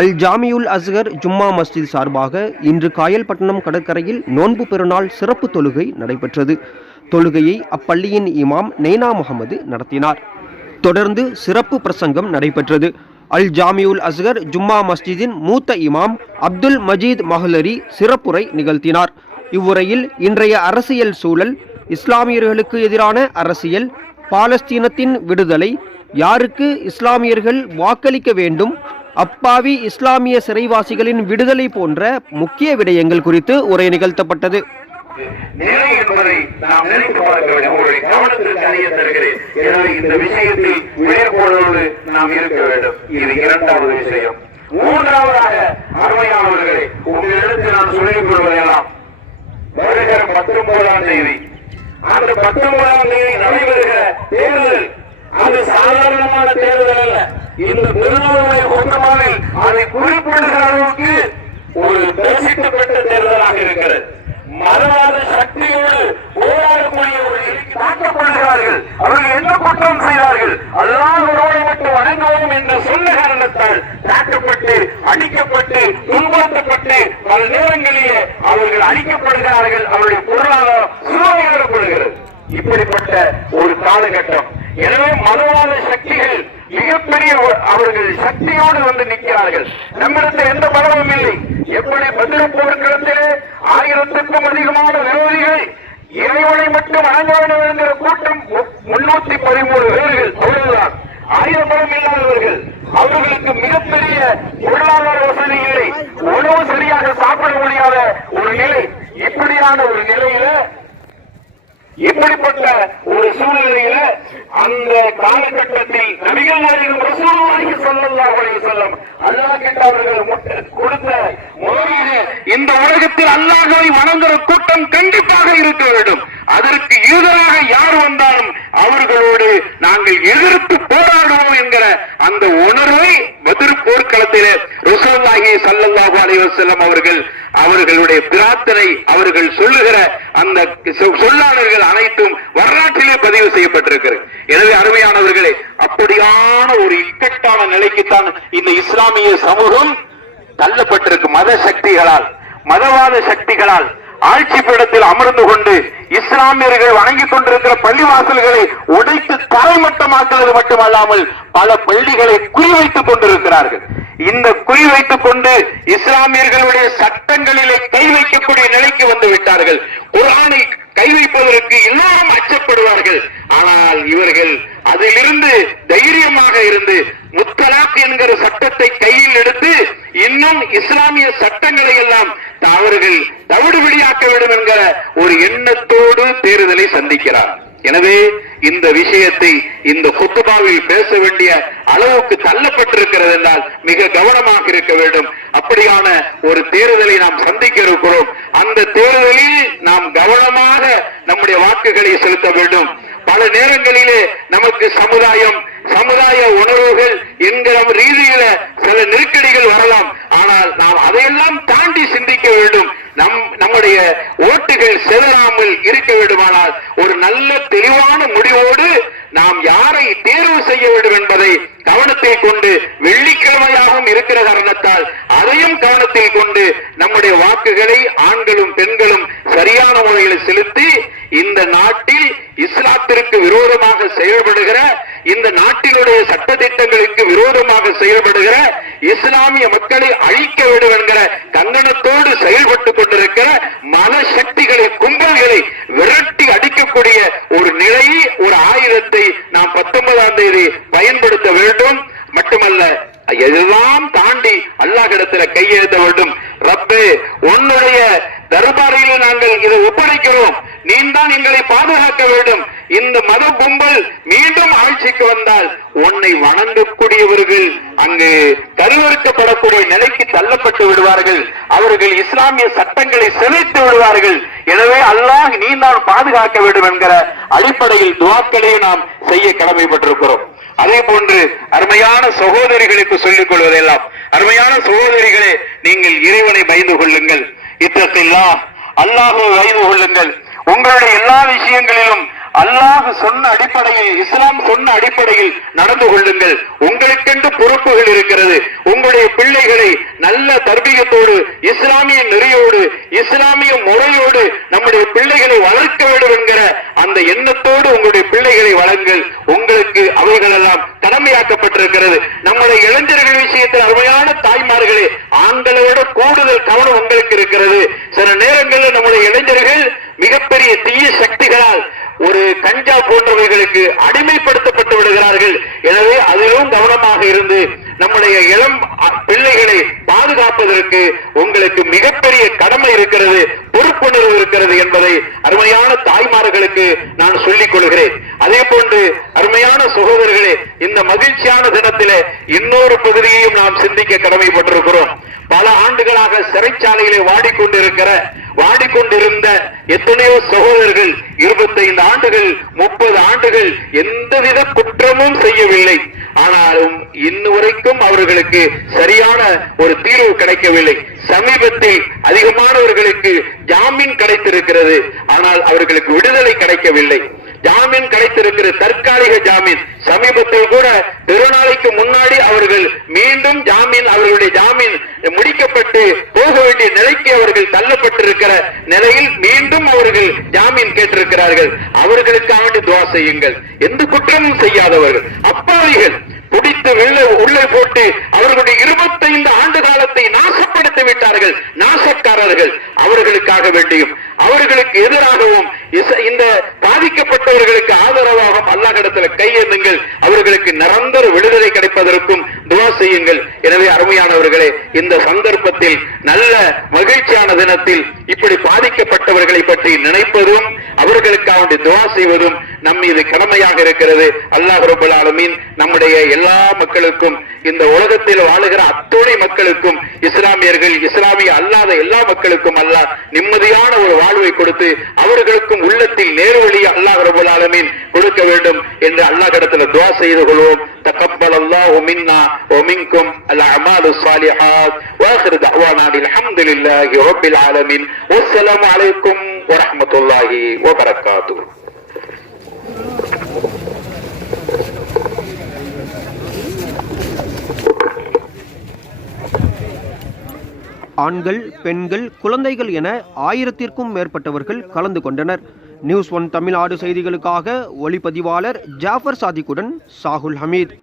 அல் ஜாமியுல் அஸ்கர் ஜும்மா மஸ்ஜித் சார்பாக இன்று காயல்பட்டினம் கடற்கரையில் நோன்பு பெருநாள் சிறப்பு தொழுகை நடைபெற்றது. தொழுகையை அப்பள்ளியின் இமாம் நெய்னா முகமது நடத்தினார். தொடர்ந்து சிறப்பு பிரசங்கம் நடைபெற்றது. அல் ஜாமியுல் அஸ்கர் ஜும்மா மஸ்ஜிதின் மூத்த இமாம் அப்துல் மஜீத் மஹ்லரி சிறப்புரை நிகழ்த்தினார். இவ்வுரையில் இன்றைய அரசியல் சூழல், இஸ்லாமியர்களுக்கு எதிரான அரசியல், பாலஸ்தீனத்தின் விடுதலை, யாருக்கு இஸ்லாமியர்கள் வாக்களிக்க வேண்டும், அப்பாவி இஸ்லாமிய சிறைவாசிகளின் விடுதலை போன்ற முக்கிய விடயங்கள் குறித்து உரை நிகழ்த்தப்பட்டது. இந்த விஷயத்தில் நாம் இருக்க வேண்டும். இது இரண்டாவது விஷயம். மூன்றாவதாக அருமையானவர்களே, உங்களிடத்தில் நான் சொல்லிக் கொள்வதெல்லாம் வருகிற 19ஆம் தேதி, அந்த 19ஆம் தேதி நடைபெறுகிற தேர்தல் அது சாதாரணமான தேர்தல் அல்ல. இந்த பெருநாளுடைய ஒன்றமாவில் அதை குறிப்பிடுகிற அளவுக்கு ஒரு பிரசித்தப்பட்ட தேர்தலாக இருக்கிறது. மதவாத சக்தியோடு போராடக்கூடியவர்கள் தாக்கப்படுகிறார்கள். அவர்கள் என்ன குற்றம் செய்தார்கள்? அல்லாஹ்வோடு மட்டும் வணங்குவோம் என்று சொன்ன காரணத்தால் தாக்கப்பட்டு, அடிக்கப்பட்டு, துன்புறுத்தப்பட்டு பல நேரங்களிலே அவர்கள் அழிக்கப்படுகிறார்கள். அவருடைய பொருளாதாரம் சுலபப்படுகிறது. இப்படிப்பட்ட ஒரு காலகட்டம். எனவே மதவாத சக்திகள் மிகப்பெரிய அவர்கள் சக்தியோடு வந்து நிற்கிறார்கள். நம்மிடத்தில் எந்த பலமும் இல்லை. எப்படி பதில் போர்க்களத்திலே 1000க்கும் அதிகமான விரோதிகள் இறைவனை மட்டும் வணங்க வேண்டும் என்கிற கூட்டம் 313 பேர்கள், அவ்வளவுதான். ஆயுத பலம் இல்லாதவர்கள், அவர்களுக்கு மிகப்பெரிய பொருளாதார வசதி இல்லை, உணவு சரியாக சாப்பிட முடியாத ஒரு நிலை. இப்படியான ஒரு நிலையில, இப்படிப்பட்ட ஒரு சூழ்நிலையில அந்த காலகட்டத்தில் நபிகள் நாயகம் ரசூலுல்லாஹி ஸல்லல்லாஹு அலைஹி வஸல்லம் அல்லாஹ் கேட்டவர்கள் கொடுத்த முறையிலே இந்த உலகத்தில் அல்லாஹ்வை வணங்குகிற கூட்டம் கண்டிப்பாக இருக்க வேண்டும். அதற்கு எதிராக யார் வந்தாலும் அவர்களோடு நாங்கள் எதிர்த்து போராடுவோம் என்கிற அந்த உணர்வை பத்ர் போர்க்களத்திலே ரசூலுல்லாஹி ஸல்லல்லாஹு அலைஹி வஸல்லம் அவர்களுடைய பிரார்த்தனை, அவர்கள் சொல்லுகிற அந்த சொல்லாளர்கள் அனைத்தும் வரலாற்றிலே பதிவு செய்யப்பட்டிருக்கிறது. எனவே அருமையானவர்களே, அப்படியான ஒரு இக்கட்டான நிலைக்குத்தான் இந்த இஸ்லாமிய சமூகம் தள்ளப்பட்டிருக்கு. மத சக்திகளால், மதவாத சக்திகளால் ஆட்சி பீடத்தில் அமர்ந்து கொண்டு இஸ்லாமியர்கள் வணங்கிக் கொண்டிருக்கிற பள்ளிவாசல்களை உடைத்து தரைமட்டமாக்குவது மட்டுமல்லாமல் பல பள்ளிகளை குறிவைத்துக் கொண்டிருக்கிறார்கள். இந்த குறிவைத்துக் கொண்டு இஸ்லாமியர்களுடைய சட்டங்களிலே கை வைக்கக்கூடிய நிலைக்கு வந்து விட்டார்கள். குர்ஆனை கை வைப்பதற்கு எல்லோரும் அச்சப்படுவார்கள். ஆனால் இவர்கள் அதிலிருந்து தைரியமாக இருந்து முத்தலாக் என்கிற சட்டத்தை கையில் எடுத்து இன்னும் இஸ்லாமிய சட்டங்களை எல்லாம் அவர்கள் தவிடுபடியாக்க வேண்டும் என்கிற ஒரு எண்ணத்தோடு தேர்தலை சந்திக்கிறார். எனவே இந்த விஷயத்தை இந்த குத்துபாவில் பேச வேண்டிய அளவுக்கு தள்ளப்பட்டிருக்கிறது என்றால் மிக கவனமாக இருக்க வேண்டும். அப்படியான ஒரு தேர்தலை நாம் சந்திக்க இருக்கிறோம். அந்த தேர்தலில் நாம் கவனமாக நம்முடைய வாக்குகளை செலுத்த வேண்டும். பல நேரங்களிலே நமக்கு சமுதாய உணர்வுகள் என்கிற ரீதியில சில நெருக்கடிகள் வரலாம். ஆனால் நாம் அதையெல்லாம் தாண்டி சிந்திக்க வேண்டும். நம்முடைய ஓட்டுகள் செல்லாமல் இருக்க வேண்டுமானால் ஒரு நல்ல தெளிவான முடிவோடு நாம் யாரை தேர்வு செய்ய வேண்டும் என்பதை கவனத்தில் கொண்டு, வெள்ளிக்கிழமையாகவும் இருக்கிற காரணத்தால் அதையும் கவனத்தில் கொண்டு நம்முடைய வாக்குகளை ஆண்களும் பெண்களும் சரியான முறையில் செலுத்தி இந்த நாட்டில் இஸ்லாத்திற்கு விரோதமாக செயல்படுகிற, இந்த நாட்டினுடைய சட்ட திட்டங்களுக்கு விரோதமாக செயல்படுகிற இஸ்லாமிய மக்களை அழிக்க வேண்டும் என்கிற கங்கணத்தோடு செயல்பட்டுக் கொண்டிருக்கிற மன சக்திகளை, கும்பல்களை விரட்டி அடிக்கக்கூடிய ஒரு நிலையை, ஒரு ஆயுதத்தை நாம் 19ஆம் தேதி பயன்படுத்த வேண்டும். மட்டுமல்ல, எல்லாம் தாண்டி அல்லாஹ்விடத்தில் கையெழுத்த வேண்டும். ரப்பே, உன்னுடைய தர்பாரில் நாங்கள் இதை ஒப்படைக்கிறோம், நீ தான் எங்களை பாதுகாக்க வேண்டும். இந்த மத கும்பல் மீண்டும் ஆட்சிக்கு வந்தால் உன்னை வணங்கக்கூடியவர்கள் அங்கு கருவறுக்கப்படக்கூடிய நிலைக்கு தள்ளப்பட்டு விடுவார்கள். அவர்கள் இஸ்லாமிய சட்டங்களை சிதைத்து விடுவார்கள். எனவே அல்லாஹ் நீ தான் பாதுகாக்க வேண்டும் என்கிற அடிப்படையில் துஆக்களை நாம் செய்ய கடமைப்பட்டிருக்கிறோம். அதே போன்று அருமையான சகோதரிகளுக்கு சொல்லிக் கொள்வதெல்லாம், அருமையான சகோதரிகளே, நீங்கள் இறைவனை பயந்து கொள்ளுங்கள். இத்தகைய அல்லாஹ்வை பயந்து கொள்ளுங்கள். உங்களுடைய எல்லா விஷயங்களிலும் அல்லாஹ் சொன்ன அடிப்படையில், இஸ்லாம் சொன்ன அடிப்படையில் நடந்து கொள்ளுங்கள். உங்களுக்கென்று பொறுப்புகள் இருக்கிறது. உங்களுடைய பிள்ளைகளை நல்ல தர்பியத்தோடு, இஸ்லாமிய நெறியோடு, இஸ்லாமிய முறையோடு நம்முடைய பிள்ளைகளை வளர்க்க வேண்டும் என்கிற அந்த எண்ணத்தோடு உங்களுடைய பிள்ளைகளை வளருங்கள். உங்களுக்கு அவைகள் எல்லாம் கடமையாக்கப்பட்டிருக்கிறது. நம்முடைய இளைஞர்கள் விஷயத்தில் அருமையான தாய்மார்களே, ஆண்களை விட கூடுதல் கவனம் உங்களுக்கு இருக்கிறது. சில நேரங்களில் நம்முடைய இளைஞர்கள் மிகப்பெரிய தீய சக்திகளால் ஒரு கஞ்சா போன்றவைகளுக்கு அடிமைப்படுத்தப்பட்டு விடுகிறார்கள். எனவே அதிலும் கவனமாக இருந்து நம்முடைய இளம் பிள்ளைகளை பாதுகாப்பதற்கு உங்களுக்கு மிகப்பெரிய கடமை இருக்கிறது, பொறுப்புணர்வு இருக்கிறது என்பதை அருமையான தாய்மார்களுக்கு நான் சொல்லிக் கொள்கிறேன். அதே போன்று அருமையான சகோதரர்களே, இந்த மகிழ்ச்சியான தினத்திலே இன்னொரு பகுதியையும் நாம் சிந்திக்க கடமைப்பட்டிருக்கிறோம். பல ஆண்டுகளாக சிறைச்சாலையிலே வாடிக்கொண்டிருந்த எத்தனையோ சகோதரர்கள் 25 ஆண்டுகள் 30 ஆண்டுகள் எந்தவித குற்றமும் செய்யவில்லை. ஆனாலும் இன்னுவரைக்கும் அவர்களுக்கு சரியான ஒரு தீர்வு கிடைக்கவில்லை. சமீபத்தில் அதிகமானவர்களுக்கு ஜாமீன் கிடைத்திருக்கிறது, ஆனால் அவர்களுக்கு விடுதலை கிடைக்கவில்லை. ஜாமீன் கிடைத்திருக்கிற தற்காலிக ஜாமீன். சமீபத்தில் கூட திருநாளைக்கு முன்னாடி அவர்கள் மீண்டும் அவர்களுடைய ஜாமீன் முடிக்கப்பட்டு போக வேண்டிய நிலைக்கு அவர்கள் தள்ளப்பட்டிருக்கிற நிலையில் மீண்டும் அவர்கள் ஜாமீன் கேட்டிருக்கிறார்கள். அவர்களுக்காக துஆ செய்யுங்கள். எந்த குற்றமும் செய்யாதவர்கள், அப்பாவிகள், குடித்து உள்ளே போட்டு அவர்களுடைய 25 ஆண்டு காலத்தை நாசப்படுத்தி விட்டார்கள். நாசக்காரர்கள். அவர்களுக்காக வேண்டியும் அவர்களுக்கு எதிராகவும் இந்த பாதிக்கப்பட்டவர்களுக்கு ஆதரவாக அல்லாஹ்விடத்தில் கையேந்துங்கள். அவர்களுக்கு நிரந்தர விடுதலை கிடைப்பதற்கும் துஆ செய்யுங்கள். எனவே அருமையானவர்களே, இந்த சந்தர்ப்பத்தில் நல்ல மகிழ்ச்சியான தினத்தில் இப்படி பாதிக்கப்பட்டவர்களை பற்றி நினைப்பதும் அவர்களுக்காக துஆ செய்வதும் நம் மீது கடமையாக இருக்கிறது. அல்லாஹ் ரப்பல் ஆலமீன் நம்முடைய எல்லா மக்களுக்கும், இந்த உலகத்தில் வாழுகிற அத்துணை மக்களுக்கும், இஸ்லாமியர்கள் இஸ்லாமிய அல்லாத எல்லா மக்களுக்கும் அல்லாஹ் நிம்மதியான ஒரு வாழ்வை கொடுத்து அவர்களுக்கும் உள்ளத்தில் நேர்வழி அல்லாஹ் ரப்பல் ஆலமீன் கொடுக்க வேண்டும் என்று அல்லாஹ்விடத்தில் துஆ செய்து கொள்வோம். தகப்பல் அல்லாஹு மின்னா வ மின்கும் அல் அமாலுஸ் ஸாலிஹாத் வ ஆகிரு தஅவானா அல்ஹம்துலில்லாஹி ரப்பில் ஆலமீன். வஸ்ஸலாமு அலைக்கும் வ ரஹ்மத்துல்லாஹி வ பரக்காத்துஹு. ஆண்கள், பெண்கள், குழந்தைகள் என 1000த்திற்கும் மேற்பட்டவர்கள் கலந்து கொண்டனர். நியூஸ் 1 தமிழ்நாடு செய்திகளுக்காக ஒளிப்பதிவாளர் ஜாஃபர் சாதிக்குடன் சாகுல் ஹமீத்.